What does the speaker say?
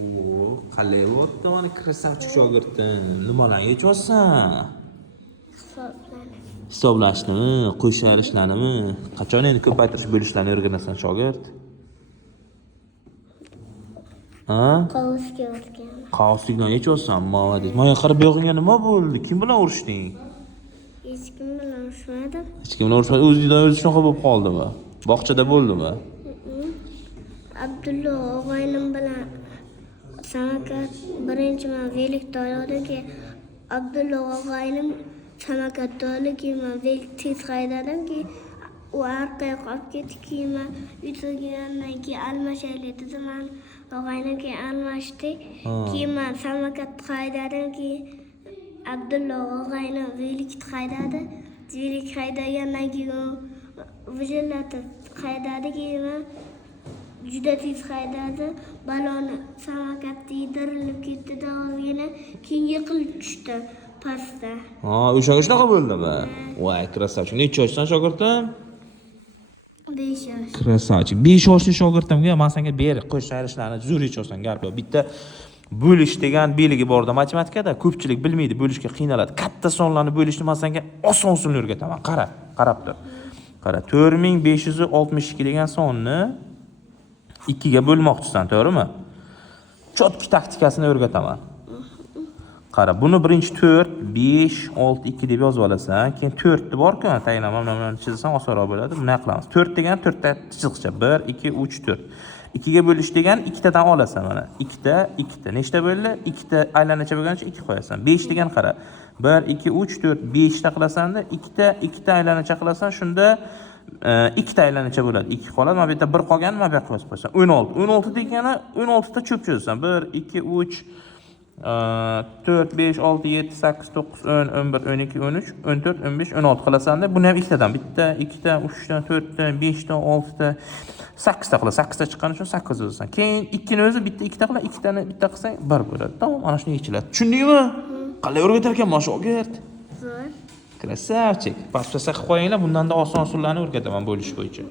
Oo, qalay bo'pti mana krasavchik shogirdim. Nimalarni yechyapsan? Hisoblanib. Hisoblashnimi, qo'shilishlarnimi? Qachon endi ko'paytirish bo'lishlarni o'rganasan shogird? Ha? Qovusga o'tgan. Qavslikdan yechyapsan, молодец. Menga qarab bu yog'ingga nima bo'ldi? Kim bilan urushding? Hech kim bilan urushmadim. Hech kim bilan urushmadi, o'zingdan o'zi shunaqa bo'lib qoldimi? Bog'chada bo'ldimi? Abdulla og'aynim bilan Samarqand birinchi man velikda oldimki, Abdulla og'aynim Samarqandda oldimki, man velik tez haydadimki, u orqaga qolib ketdi, keyin man yutgandan keyin almashaylik dedi, man og'aynim keyin almashdik. Keyin man Samarqandda haydadimki, Abdulla og'aynim velikda haydadi. Velik haydagandan keyin vijillatib haydadi, keyin man juda tez haydadi. Baloni Samarqandda yedirilib ketdi-da, yana keyin yiqilib tushdi pastda. Ha, o'sha shunaqa bo'ldimi? Voy, krasavchik. Necha yoshsan shogirdim? 5 yosh. Krasavchik. 5 yoshli shogirdimga men senga ber qo'shilishlarni zo'r yechyapsan, gap yo'q. Bitta bo'lish degan belgi borda matematikada, ko'pchilik bilmaydi, bo'lishga qiynaladi. Katta sonlarni bo'lishni men senga oson usulni o'rgataman. Qarab tur. Qara, 4562 degan sonni 2 ga bo'lmoqchisan, to'g'rimi? Chotki taktikasini o'rgataman. Qara, buni birinchi 4, 5, 6, 2 deb yozib olasan. Keyin 4 ni bor-ku, tayinlama chizsam osonroq bo'ladi. Buni qilamiz. 4 degan 4 ta chiziqcha. 1, 2, 3, 4. 2 ga bo'lish degan 2 tadan olasan mana. 2 ta, 2 ta. Nechta bo'ldi? 2 ta aylanacha bo'lgancha 2 qo'yasan. 5 degan qara. 1, 2, 3, 4, 5 ta qilasan-da, 2 ta aylanacha qilasan. Shunda 2 ta aylanacha bo'ladi. 2 qoladi. Mana bu yerda 1 qolgan, mana bu yoqqa yozib qo'yasan. 16. 16 degani 16 ta cho'p cho'zasan. 1, 2, 3 4, 5, 6, 7, 8, 9, 10, 11, 12, 13, 14, 15, 16 qilasan-da, buni ham ikkitadan. Bitta, ikkita, 3 ta, 4 ta, 5 ta, 6 ta, 8 ta qilasan. 8 ta chiqqani uchun 8 yozasan. Keyin 2 ni o'zi bitta, ikkita qila, 2 tani bitta qilsang 1 bo'ladi. Tamom, ana shuni yechiladi. Tushundingmi? Qalay o'rgatar ekanman shogird? Zo'r. Krasavchik. Paspasa qilib qo'yinglar, bundan da oson usullarni o'rgataman bo'lish bo'yicha.